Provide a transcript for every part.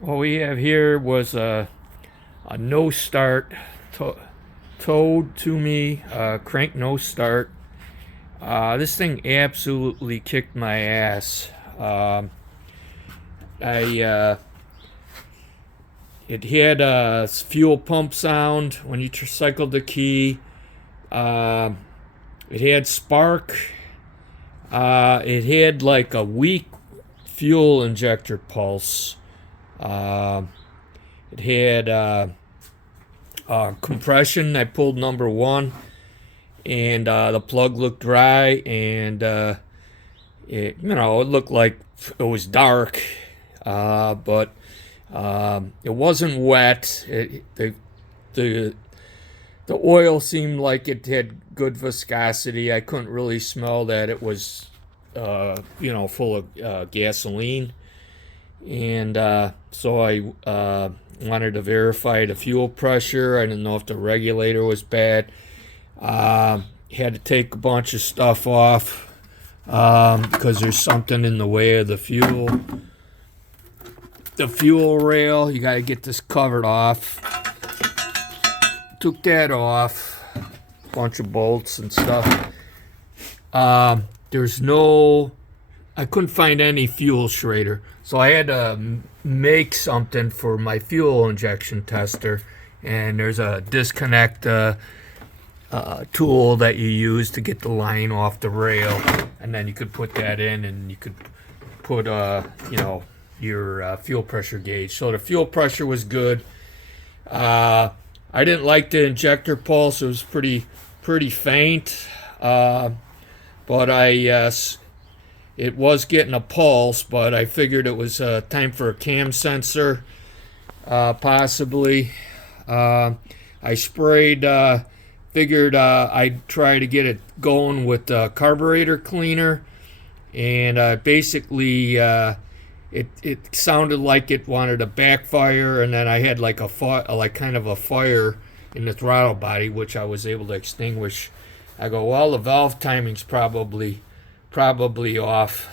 What we have here was a no start towed to me, crank no start. This thing absolutely kicked my ass. I It had a fuel pump sound when you cycled the key. Uh, it had spark. It had like a weak fuel injector pulse. Uh, it had compression. I pulled number one, and the plug looked dry, and it looked like it was dark, but it wasn't wet. The the oil seemed like it had good viscosity. I couldn't really smell that it was full of gasoline, and so I wanted to verify the fuel pressure. I didn't know if the regulator was bad. Had to take a bunch of stuff off because there's something in the way of the fuel. The fuel rail, you got to get this covered off. Took that off, bunch of bolts and stuff. I couldn't find any fuel schrader, so I had to make something for my fuel injection tester. And there's a disconnect tool that you use to get the line off the rail, and then you could put that in, and you could put your fuel pressure gauge. So the fuel pressure was good. I didn't like the injector pulse; it was pretty faint. But it was getting a pulse. But I figured it was time for a cam sensor, possibly. I sprayed. Figured I'd try to get it going with the carburetor cleaner, and basically it sounded like it wanted to backfire, and then I had like kind of a fire in the throttle body, which I was able to extinguish. I go, well, the valve timing's probably off.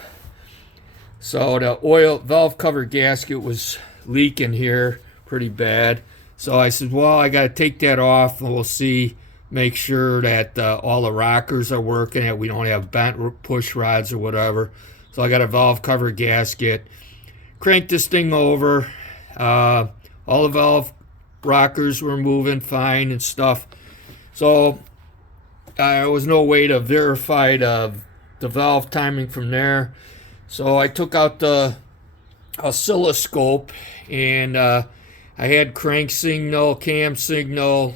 So the oil valve cover gasket was leaking here pretty bad. So I said, well, I got to take that off, and we'll see. Make sure that all the rockers are working, that we don't have bent push rods or whatever. So I got a valve cover gasket. Cranked this thing over. All the valve rockers were moving fine and stuff. So there was no way to verify the valve timing from there. So I took out the oscilloscope, and I had crank signal, cam signal.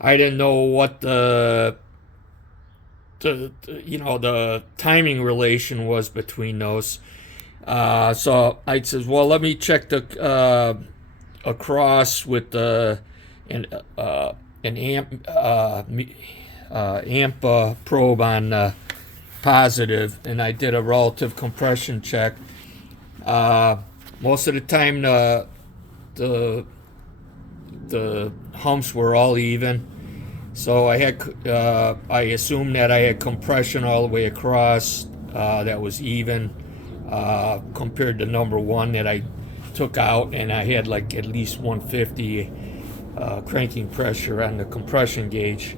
I didn't know what the timing relation was between those. So I says, well, let me check the across with an amp probe on positive, and I did a relative compression check. Most of the time, the humps were all even. So I assumed that I had compression all the way across that was even compared to number one that I took out, and I had like at least 150 cranking pressure on the compression gauge.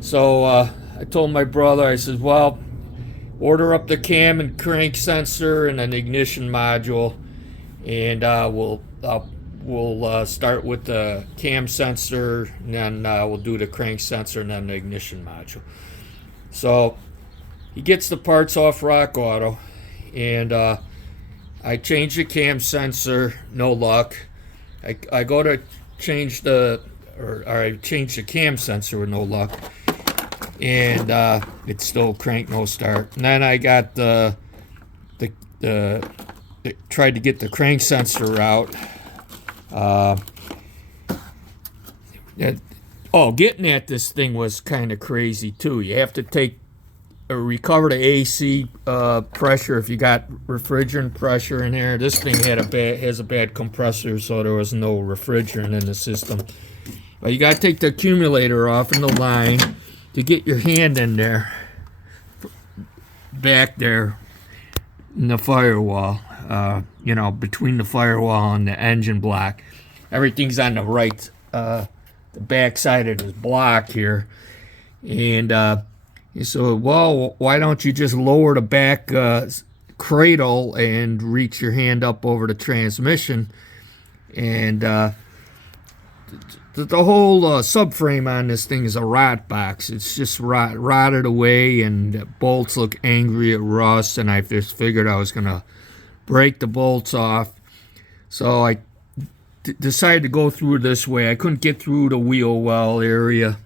So I told my brother, I said, well, order up the cam and crank sensor and an ignition module, and we'll start with the cam sensor, and then we'll do the crank sensor and then the ignition module. So he gets the parts off Rock Auto, and I change the cam sensor, no luck. I go to change I change the cam sensor with no luck, and it's still crank no start. And then I got tried to get the crank sensor out. Getting at this thing was kind of crazy too. You have to recover the AC pressure if you got refrigerant pressure in there. This thing has a bad compressor, so there was no refrigerant in the system. But you got to take the accumulator off in the line to get your hand in there, back there in the firewall. between the firewall and the engine block. Everything's on the right, the back side of this block here. And so, well, why don't you just lower the back cradle and reach your hand up over the transmission? And the whole subframe on this thing is a rot box. It's just rotted away, and the bolts look angry at rust, and I just figured I was going to break the bolts off. So I decided to go through this way. I couldn't get through the wheel well area.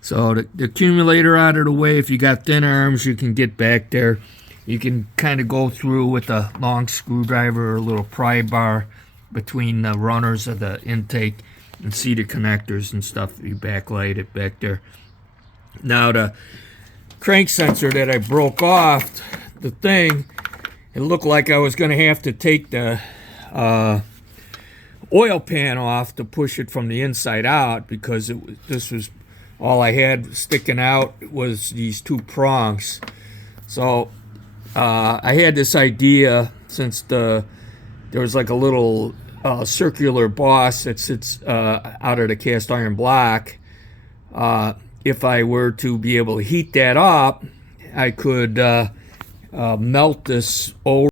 So the accumulator out of the way. If you got thin arms, you can get back there. You can kind of go through with a long screwdriver or a little pry bar between the runners of the intake and see the connectors and stuff. You backlight it back there. Now the crank sensor that I broke off the thing, it looked like I was going to have to take the oil pan off to push it from the inside out, because this was all I had sticking out was these two prongs. So I had this idea, since there was like a little circular boss that sits out of the cast iron block. If I were to be able to heat that up, I could melt this over